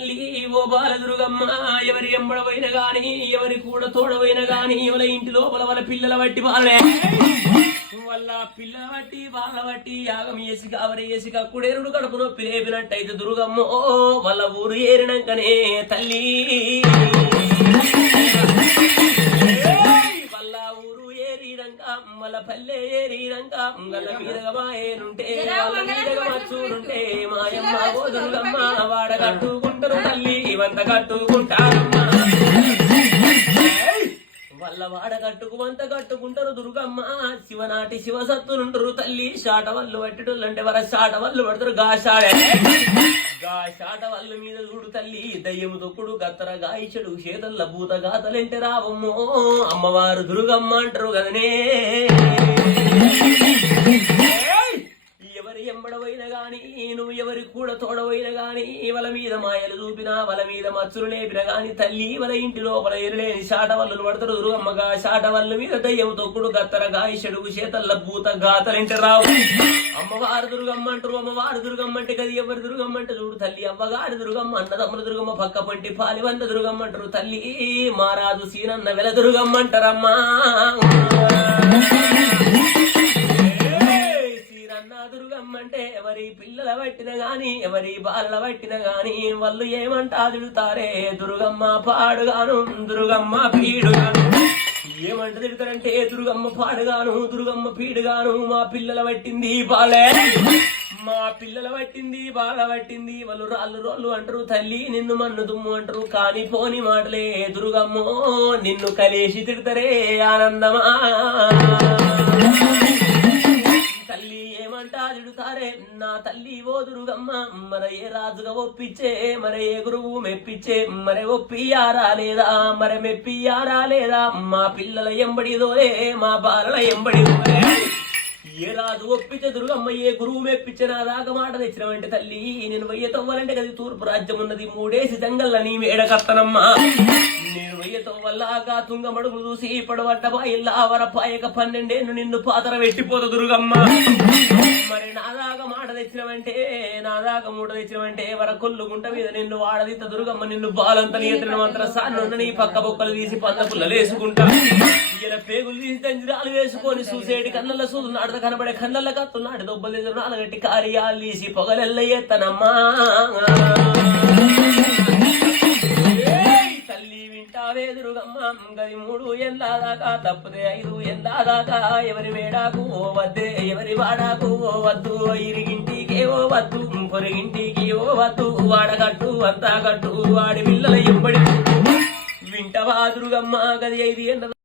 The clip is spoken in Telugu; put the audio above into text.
తల్లి ఓ బాల దుర్గమ్మ ఎవరి ఎంబడవైన గాని ఎవరి కూడా తోడవైన గాని ఎవరి ఇంటి లోపల వాళ్ళ పిల్లల బట్టి వాళ్ళే వాళ్ళ పిల్లల బట్టి వాళ్ళ బట్టి యాగం చేసి కావరి చేసి కక్కుడేరుడు కడుపు నొప్పి లేపినట్టయితే దుర్గమ్మ ఓ వాళ్ళ ఊరు ఏరినాకనే తల్లి. వల్ల ఊరు ఏరినంక మళ్ళ పల్లె ఏరినంక గల మీదగా వాళ్ళ మచ్చుడుంటే మాయమ్మ గోదురుగమ్మ వాడ కట్టుకుంటారు తల్లి ఇవంత కట్టుకుంటారమ్మా వల్ల వాడ కట్టుకు వంత కట్టుకుంటారు దుర్గమ్మ. శివనాటి శివసత్తులుంటారు తల్లి షాట వల్లు పట్టేటోళ్ళు అంటే వర షాట వల్లు పడతారు గాషాడే గా షాట వల్లు మీద చూడు తల్లి దయ్యము తొక్కుడు గత్తర గాయిచడు చేతల్ల భూత గాతలంటే రావమ్మో. అమ్మవారు దుర్గమ్మ అంటారు కదనే. ఎవరి తోడవైన గాని వాళ్ళ మీద మాయలు చూపినా వాళ్ళ మీద మచ్చులు లేపిన గాని తల్లి వాళ్ళ ఇంటి లోపల ఎరులేని శాట వల్లు పడతారు దుర్గమ్మగా. శాట వల్ల మీద దయ్యం తొక్కుడు గత్తర గాయిషడు చేతల్ల భూత గాతలంటే రావు. అమ్మవారు దుర్గమ్మ అంటారు అమ్మవారు దుర్గమ్మ అంటే కదా ఎవరు దుర్గమ్మ అంటే చూడు తల్లి. అవ్వగారు దుర్గమ్మ అన్నదమ్ముల దుర్గమ్మ పక్క పంటి పాలివంద దుర్గమ్మ అంటారు. తల్లి మారాదు సీనన్న వెల దుర్గమ్మ అంటారమ్మా. పిల్లల పట్టిన గాని ఎవరి బాలల పట్టిన గాని వాళ్ళు ఏమంటా తిడుతారే? దుర్గమ్మ పాడుగాను దుర్గమ్మ పీడుగాను. ఏమంట తిడతారంటే దుర్గమ్మ పాడుగాను దుర్గమ్మ పీడుగాను. మా పిల్లల పట్టింది బాలే. మా పిల్లల పట్టింది బాల పట్టింది. వాళ్ళు రాళ్ళు రోళ్ళు అంటారు తల్లి నిన్ను మన్ను దుమ్ము అంటారు. కానీ పోని మాటలే దుర్గమ్మో నిన్ను కలిసి తిడతారే ఆనందమా. ఏమంటా నా తల్లి ఓ దుర్గమ్మ మరే ఏ రాజుగా ఒప్పించే మరే ఏ గురువు మెప్పించే మరే ఒప్పియారా లేదా మరి మెప్పియారా లేదా మా పిల్లల ఎంబడిదోరే మా బాలల ఎంబడి దోరే ఏ రాజు ఒప్పించే దుర్గమ్మ ఏ గురువు మెప్పించే నా దాకా మాట తెచ్చినవంటే తల్లి నేను వెయ్యి తవ్వాలంటే కదా తూర్పు రాజ్యం ఉన్నది మూడేసి దంగల్ల నీ మేడకత్తనమ్మా నేను వెయ్యి తవ్వల్లాగా తుంగమడుగులు చూసి పడవడ్డ బాయిల్లా వరపాయక పన్నెండేను నిన్ను పాతర పెట్టిపోదు దుర్గమ్మ. మూట తెచ్చినవంటే వర కొల్లు గుంట మీద నిన్ను వాడదిత దుర్గమ్మ నిన్ను బాలంత నియంత్రణ మంత్ర సాన్ను నీ పక్క బొక్కలు తీసి పంద పుల్లలు వేసుకుంటా. ఇలా పేగులు తీసి తంజిరాలు వేసుకొని చూసేటి కళ్ళల్లో సూదు నాడత కనబడే కళ్ళల్లో నాటి దొబ్బలు తీసి నాలుగట్టి కార్యాలు తీసి పొగలెల్లయ్యే ఎత్తనమ్మా. తల్లి వింటావే గది మూడు ఎందాదాకా తప్పదే ఐదు ఎందాదాకా ఎవరి మేడాకు ఓ వద్దే ఎవరి వాడాకు ఓ వద్దు ఇరిగింటి ఓ వద్దు పొరిగింటికి ఓ వద్దు వాడగట్టు అంతా గట్టు వాడి పిల్లల ఎంబడి వింటవా దుర్గమ్మ గది ఐదు ఎండ